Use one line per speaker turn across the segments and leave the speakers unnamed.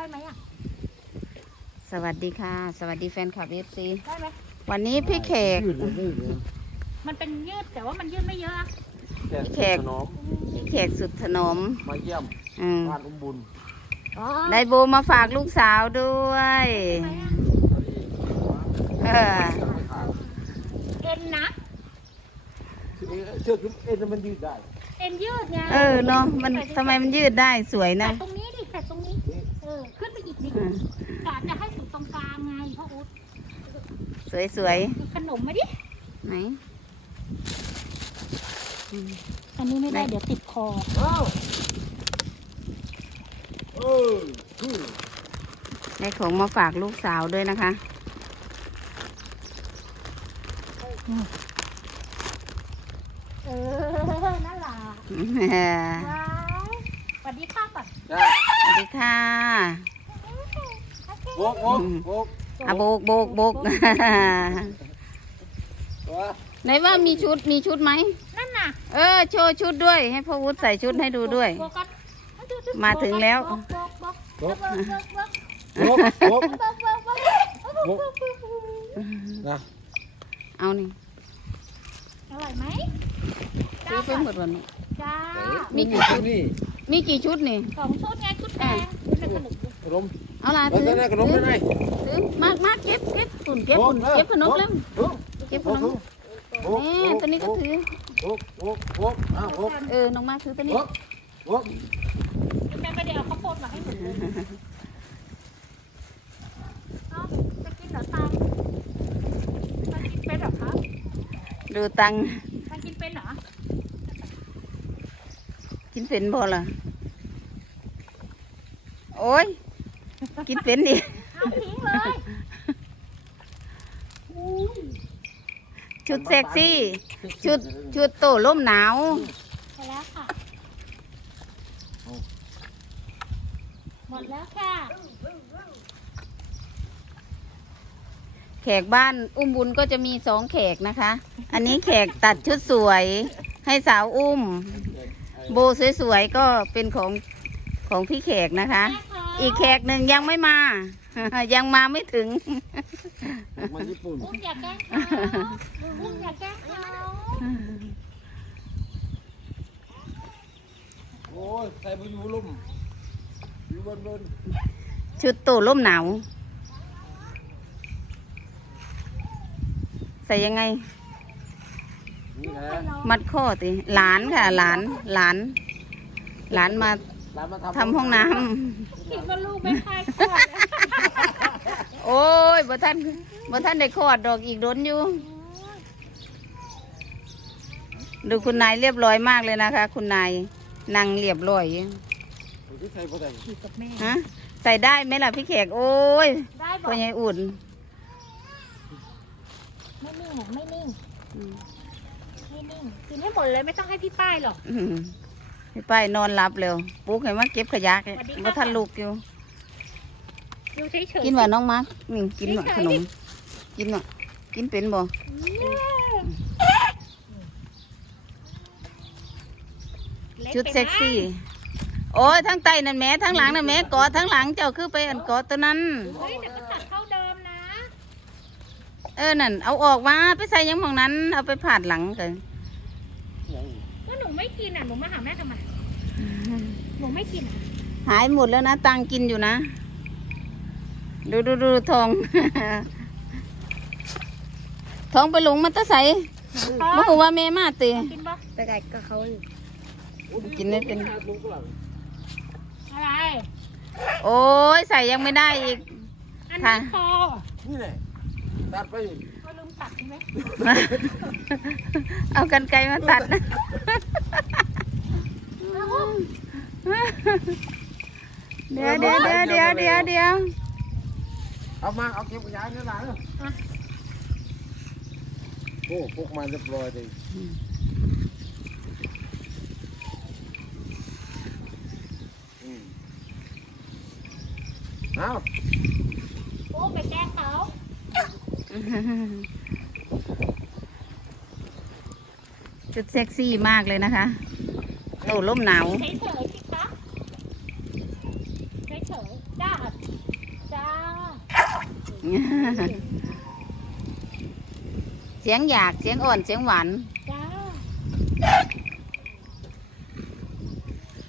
ได้ไหมอะ
สวัสดีค่ะ สวัสดีแฟนคลับเอฟซี
ได้ไหม
วันนี้พี่แขก
ยืดเลยยืดเลย
มันเป็นยืดแต่ว่ามันยืดไม่เยอะอะ
แขก
ขนม
พี่แขกสุดถนอม
มาเยี่ยม
อืม
บ้านอุ้มบุญ
อ๋อ
ได้โบมาฝากลูกสาวด้วย
ไหมอะ
เออ
เอ็นนะ
เชือกเอ็นมันยืดได้
เอ็นยืดไง
เออเนาะมันทำไมมันยืดได้สวย
ใส่
นะ
ตรงนี้ดิใส่ตรงนี้เออขึ้นไปอีกนิด
อืม
กะจะให้อยู่ตรงกลางไงพ่ออุ๊ด
สวยสวย
ดูขนมมาดิ
ๆไหน
อันนี้ไม่ได้
ไหน
เดี๋ยวติดคอ
อ้าวเออคือ
ได้ของมาฝากลูกสาวด้วยนะคะ
เออ นั่นล่ะ
เออ
ว้ายสวัสดีค่ะก่อน
จ้า
ส วัสดีค่ะ
โบกโบกโบก
อะโบกโบกโบก
ตัว
ไหนว่ามีชุดมีชุดไหม
นั่นน่ะ
เออ โชว์ชุดด้วย ให้พ่อวุฒิใส่ชุดให้ดูด้วย
โบกัส
มาถึงแล้ว
โบกโบกโบกโบกโบกโบก
โบกโบก
โบกโบกโบก
นะ
เอานี่
อร่อยไหม
ซื้อไปหมดวันนี้
จ้า
มีกี่ชุด
นี่
มีกี่ชุดนี่
สองชุดไงชุดแดงชุดในขนม
ขนม
เอาล่ะ
แล้ว
ถือ
นั่นขนมได้ไหม
ถือมากมากเก็บเก็บฝุ่นเก็บฝุ่นเก็บขนมแล้วเก็บขนม
โบก
แม่ตัวนี้ก็ถือ
โบกโบกโบกอ้าวโบก
เออน้องมากถือตัว
โบ
นี้
กโบก
แม่ไม่ได้เอาข้าวโพดมาให้หนูเลยเอ้าจะกินเหรอตังมันกินเป็นเหรอคะ
ดูตังค์
มันกินเป็นเหรอ
กินเป็นบ่ล่ะ โอ้ย กินเป็นดิ
เอาทิ้งเลยอุ้ย
ชุดเซ็กซี่ ชุดชุดโตล่มหนาว
ไปแล้วค่ะ หมดแล้วค่ะ
แขกบ้านอุ้มบุญก็จะมีสองแขกนะคะ อันนี้แขกตัดชุดสวย ให้สาวอุ้ม โบสวยๆก็เป็นของของพี่แขกนะคะ
แม่คะ
อีกแขกหนึ่งยังไม่มา ยังมาไม่ถึง
มาญี่ปุ่น
อุ้มอย่าแกล้งเขาอุ้มอย่าแกล้งเขา
โอ้ยใส่บุญอยู่ลุ่มอยู่บนบน
ชุดโตล่มหนาว ใส่ยังไง
นี่นะ
มัดข้อติหลานค่ะ หลานหลาน หลานมา
ร้านมา
ทำห้องน้
คิดว่าลูกไม่คลายคลอดำ
โอ้ยบ่ท่านบ่ท่านได้คลอดดอกอีกโดนอยู่ ดูคุณนายเรียบร้อยมากเลยนะคะ คุณนายนั่งเรียบร้อยอยู่
ที่ใส่บ่ได้
อยู่กับแม่
ฮะใส่ได้ไหมล่ะพี่แขกโอ้ย
ได้บอ
พ่อกใหญ่อุ่น
ไม่นิ่งอะไม่นิ่งไม่ นิ่งกินให้หมดเลยไม่ต้องให้พี่ป้ายหรอก
อืมพี่ป้ายนอนหลับเร็วปลุ๊กให้มาเก็บขยะ
สวัสดีค่ะ
ว่าท่านลูกอยู่
อยู่เฉยๆ
กินว่าน้องมาร์กนี่กินว่า
เฉยๆ
ขนม กินว่ากินเป็นบ่ชุดเซ็กซี่ โอ้ยทั้งไตนั่นแหม่ทั้งหลังนั่นแหม่กอดทั้งหลังเจ้าคือไปอันกอดตัวนั้น
เฮ้ยเดี๋ยวก็ตัดเข้าเดิมนะ
เออนั่นเอาออกมาไปใส่ยังของนั้น เอาไปผาดหลังกัน
ก็หนู ไม่กินอะ หนูมาหาแม่ทำไม หนูไม่กินอะ
หายหมดแล้วนะ ตังกินอยู่นะ ดูดูดูทอง ทองไปหลงมันตะใสมาหัวาแม่มาตี
กินปะไปไกลกับเขาอยู่
กินไม่เป็น
อะไร
โอ้ยใส่ยังไม่ได้อีก
อัน
ค่ะ
นี้คอ
นี่แหละตัดไป
ก็ลืม ตัดใช่ไหม
เอากันไกลมาตัดนะเดี๋ยวเดี๋ยวเดี๋ยวเดี๋ยวเดี๋ยวเดี๋ยว
เอามาเอาเก็บขยะในร้านเลยโอ้พวกมันเรียบร้อยเลยอืมเอา
โอ้ไปแกล้งเขา
ชุดเซ็กซี่มากเลยนะคะโอ้ล่มหนาว
เฉยๆสิคะเฉยๆจ้า
เสียงอยากเสียงอ่อนเสียงหวาน
จ้า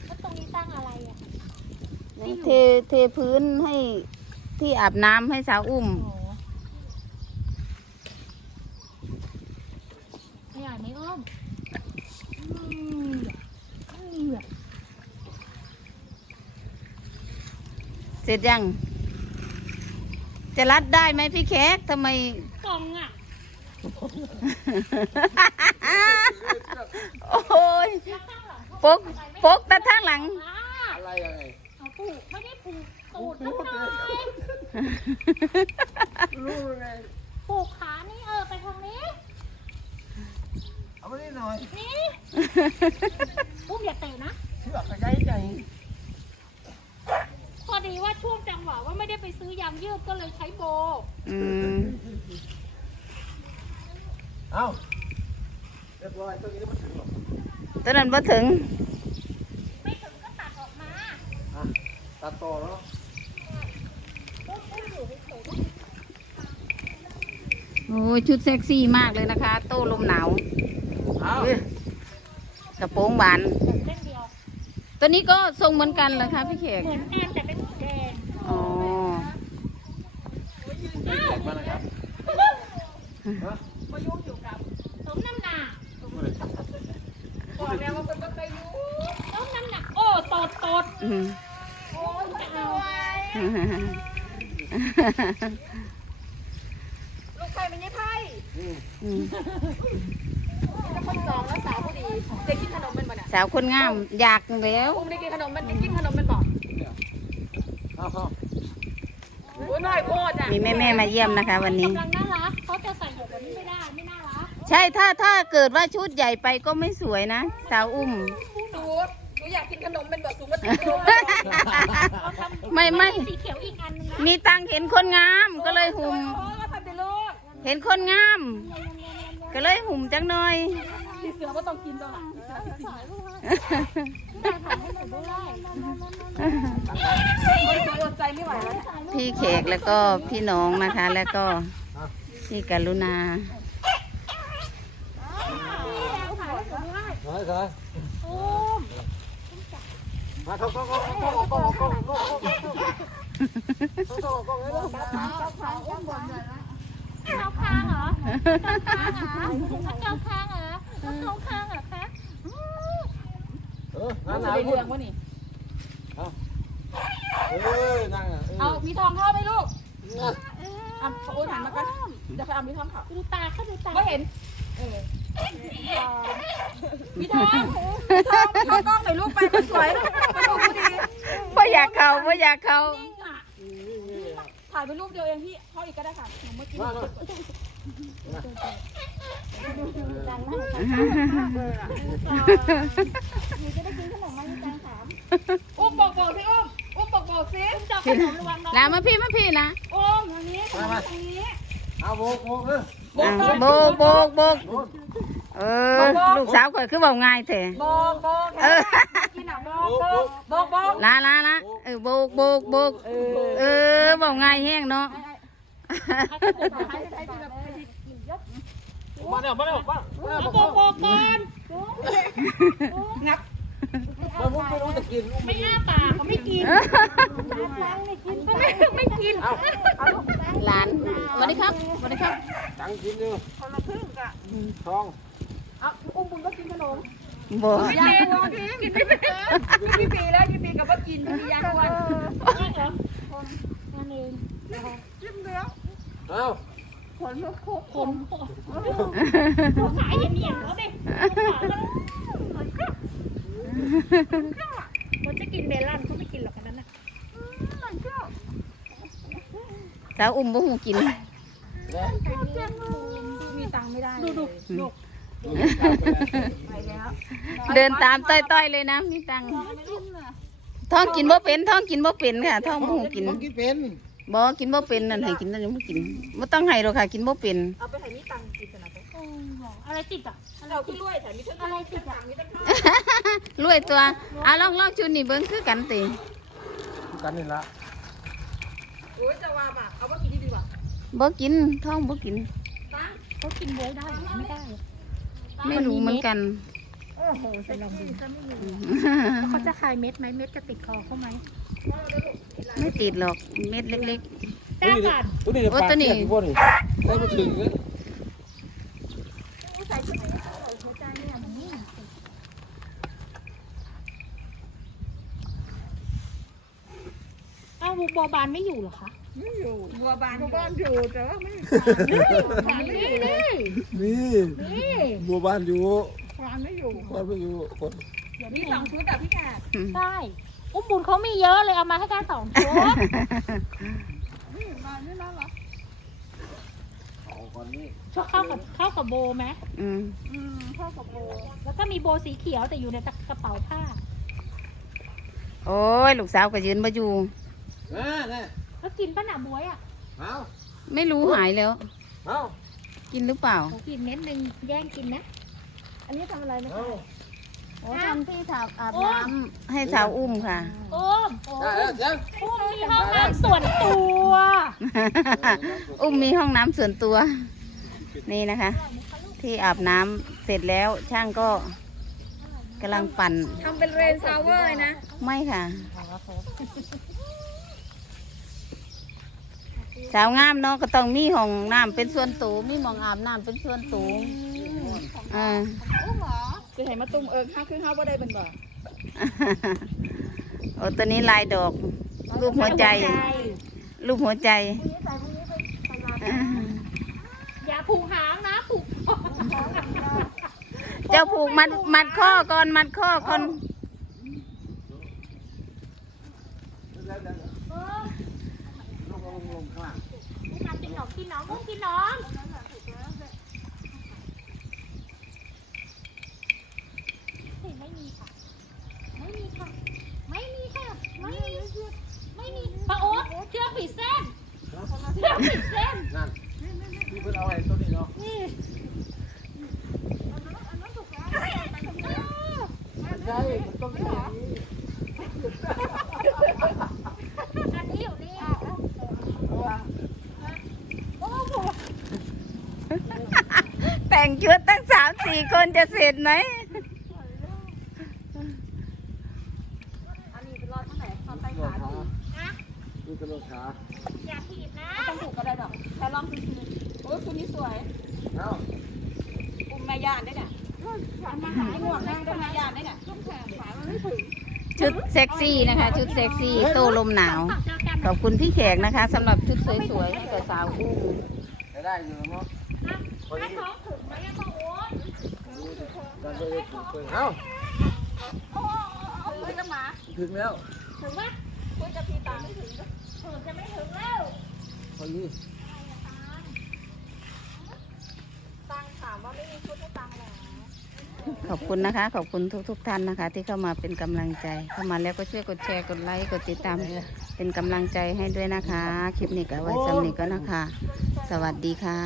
แล้วตรงนี้ตั้งอะไรอะ
เทเทพื้นให้ที่อาบน้ำให้สาวอุ้ม
โอ้ไม่อยากไหม่อ้อมอืมอืม
เส ร็จยัง จะรัดได้ไหมพี่แขกทำไม
กล่องอะ
โอ้ย
แล้วข้างหลังเขา
ปกปกแต่ทางหลัง
อ่า
อะไรยังไง
เอาผูกไม่ได้ผูกตูดต้องหน่อย
รู้ไง
ผูกขานี่เออไปทางนี้
เอามานี่หน่อย
นี่อุ้มอย่าเตะนะ
เชือกกระไดใจ
พอ ดีว่าช่วงจังหวะว่าไม่ได้ไปซื้อยางยืดก็เลยใช้โบ
อืม
เอาเรียบร้อยตัวนี้มันถึงหรอก
ตอนนั้นมาถึง
ไม่ถึงก็ตัดออกมา
อะตัดต่อแล้ว
อุ้มอุ้มอยู่เฉย
โอ้ยชุดเซ็กซี่มากเลยนะคะ โต้ลมหนาว
เอา
เอ้ยกระโปรงบาน
ๆแบบเส้นเดียว
ตัวนี้ก็ทรงเหมือนกันเหรอคะพี่แขก
เหมือนกันแต่เป็นสีแดง
อ๋อ
อ้าว
มานะครับ
มายุ่งอยู่กับสมน้ำหนักบอกแล้วว่าคนก็เคยรู้สมน้ำหนักโอ้ตดตด
อืม
โอ้ยจะเอา
ลูกไข่ไม่ใช่ไพ่
อืม
อืม
จะคนสองแล้วสาวผู้ดีจะกินขนมเป็นบ่เนี่ย
สาวคนงามอยากแล้ว
อุ้มได้กินขนมมันได้กินขนมเป็นบ่
เอาเอา
โอ้ยน้อยโพดอะ
มีแม่แม่ๆมาเยี่ยมนะคะ วันนี้
กำลังน่ารักเขาจะใส่หมวกแบบนี้ไม่ได้ไม่น่ารัก
ใช่ถ้าถ้าเกิดว่าชุดใหญ่ไปก็ไม่สวยนะ สาวอุ้ม
สูดหนูอยากกินขนมเป็นบ่สูงมาติดตัว
เราทำ
ไม่ไม่
สีเขียวอีกอันนึงนะ
มีตังค์เห็นคนงามก็เลยหุ่ม
โอ้ก็ทำไปลูก
เห็นคนงาม ก็เลยหุ่มจังหน่อย
พี่เสือว่าต้องกินตัวละ
ถ่ายให้หนูด้วย
ไม่เคยอด
พี่เขกแล้วก็พี่น้องนะคะ แล้วก็พี่กรุณา
ถ่ายให้หนูด้วย
น้อยครับ
โอ้
มาเข้าเข้าเข้าเข้าเข้าเข้าเข้าเข้า เอ
อห
นาห
จะ
นา
ได้
พูด
เรื่องวะนี่
เออนั่งอะ
เอามีทองเข้าไหมลูก
เออ
อะโอ้ยหันมากันเดี๋ยวไปเอามีทองเข้า
ดูตาเขาดูตา
ไม่เห็นมีทองมีทองเข้ากล้องหน่อยลูกไปมันสวยมันดูดี
พ่อยากเขาพ่อยากเขา
จริงอะ
ถ่ายเป็นรูปเดียวเองพี่เข้าอีกก็ได้ค่ะหนูเมื่อกี้ อุ้มบอกบอกสิอุ้มอุ้มบอกบอกสิ
จับขนมระวังน้อง
ลามาพี่มาพี่นะ
อุ้มทางนี้
มาม
ทางนี้
เอาโบกโบกเออ
อะโบกโบกโบกเออลูกสาวข่อยคือเบาง่ายแท้โบ
อกบก
เออ
กินอะบอกบอกบอกบก
ลาลาละเออโบกโบกโบกเออเบาง่ายแห้งเนาะ
มาเนี่ย มาเนี่ยมามา
เอา
บอก
โบกโบกก่อน
งับ
มาพูดไม่รู้จะกิน
ไม่อ้าปากเขาไม่กินเขาไม่ไม่กิน
เอา
หลานสวัสดีครับสวัสดีครับ
ตังกินอยู่
คนละครึ่งกะ
ทอง
เอาอุ้มบุญก็กินขนม
โบก
ยางวันกินไม่เป็นกี่ปีแล้วกี่ปีกับว่ากินมียางวัน
นี่เหรอนั่นเอง
จิ้มเนื้อ
เอา
ผลก็ครบ
ผมผม ขายอย่างนี้อย่างเขาดิคนจะกินเมลอนเขาไม่กินหรอกอันนั้นน่ะ
สาวอุ้มบ่หูกิน
มีตังค์ไม่ได้
ดูดู
ดู
ไปแล้ว
เดินตามต้อยๆเลยนะมีตังค์ท้องกินบ่เป็นท้องกินบ่เป็นค่ะท้องบ่หูกิน
ต้องกินเป็น
บ่กินบ่เป็นนั่นให้กินนั่นยังบ่กินบ่ต้องให้หรอกค่ะ กินบ่เป็น
เอาไปใส่มีตังค์กินสนะไป
โอ้ อะไรติดอะ
เราขึ้นรวยแต่มีทั้ง
อะไรติดอะ
มีทั้ง
รวยตัวอะลองลองชุดนี่เบิ่งคือกันติ
กันนี่ละ
โอ้ยจะว่าแบบเอาว่ากินดีดีกว่า
บ่กินท้องบ่กิน
เขากินบวยได้หรือไม่ได้
ไม่รู้เหมือนกัน
โอ้โหจะลองดูแล้วเขาจะคายเม็ดไหมเม็ดจะติดคอเขาไหม
ไม่ติดหรอกเม็ดเล็ก
จ้าก่อน
ตัวนี้จะ
โอ้
ปาก
ตัวนี้
เกี้ยงอีกบ่นี่ได้มาถึงเลย
อ้าว บัวบานไม่อยู่เหรอคะ
บัวบานบ้านอยู่แต่ว่าไม่
นี่นี่
นี่
นี่
บัวบ้านอยู่
บานไม่อยู่
บ้านไม่อยู่คน
มีสองชุดอะพี่แขก
ใช่อุ้มบุญเขามีเยอะเลยเอามาให้แค่สองชุด
นี่บานนี่น่ารัก
เอาก่อนนี่
ชอบเข้ากับเข้ากับโบไหม
ๆอืม
อืมเข้ากับโบ
แล้วก็มีโบสีเขียวแต่อยู่ในกระเป๋าผ้า
โอ้ย ลูกสาวก็ยืนมาอยู่
น่าน่ะ
แล้วกินป้าหนาบวยอะ
เอา
ไม่รู้หายแล้ว
เอา
กินหรือเปล่า
ขอกินเม็ดหนึ่งแย่งกินนะ
อันนี้ทำอะไรนะ
เอา
โอ้ทำที่สาวอาบน้ำให้สาวอุ้มค่ะ
โอ้มโอ้
ได้แล้วเสียง
อุ้มมีห้องน้ำส่วนตัว
อุ้มมีห้องน้ำส่วนตัว นี่นะคะ ที่อาบน้ำเสร็จแล้วช่างก็กำลังปั่น
ทำเป็นเรนซาวเวอร์เลยนะ
ไม่ค่ะ สาวงามเนาะก็ต้องมีห้องน้ำเป็นส่วนตัวมีหมองอาบน้ำเป็นส่วนตัวอ่า
จะเห็นมาตุ้มเอิงห้าคือห้าบ่ได้เป็นบ่
โอ้ตัวนี้ลายดอก รูปหัวใจ รูปหัวใจอ่า
อย่าผูกหางนะผูก
เจ้าผูกมัดมัดข้อก่อนมัดข้อก่อน
เออ
ลงลงลงข้างล่าง
ไม่ทำ กินหนองกินหน้องอุ้มกินหน้องเฮ้ยไม่มีค่ะ ไม่มีค่ะ ไม่มีค่ะ ไม่มี ไม่มีปะโอ๊ตเชือกผิดเส้นเชือกผิดเส้น
นั่นนี่เพิ่นเอาไอ้ตัวนี้เนาะ
นี่
ใช่มันต้องมีอย่างนี้
อันนี้อยู่นี่โอ้โห
แต่งชุดตั้ง สี่คนจะเสร็จไหม
อันนี้เป็นรอยเท่าไหร่ตอนไปขา
ขา
นะ
นี่เป็นรอขา
อย่าผิดนะ
ต้องถูกก็ได้ดอกแค่ลองซื้อโอ้ยคุณนี่สวย
เอา
อุ้มแม่ยานได้เนี่ยมาหาหมวกนั่แม่ยานได้เนี่ยต้องแขนขามันไม่ถึง
ชุดเซ็กซี่นะคะ ชุดเซ็กซี่โตลมหนาว ขอบคุณพี่แขกนะคะสำหรับชุดสวยๆให้กับสาวอุ้ม
ได้ได้อยู่เนาะ เพิ่นเอา
คุยกับหมา
ถึงแล้ว
ถึงปะ
คุยกับพี่ตาไม่ถึง
ถึงจะไม่ถึงแล้ว
พอดี
ตังถามว่าไม่มีชุดให้ตังหรอ
ขอบคุณนะคะ ขอบคุณทุกๆท่านนะคะ ที่เข้ามาเป็นกำลังใจ เข้ามาแล้วก็ช่วยกดแชร์กดไลค์กดติดตาม เป็นกำลังใจให้ด้วยนะคะ คลิปนี้ก็เอาไว้สำนีก็นะคะ สวัสดีค่ะ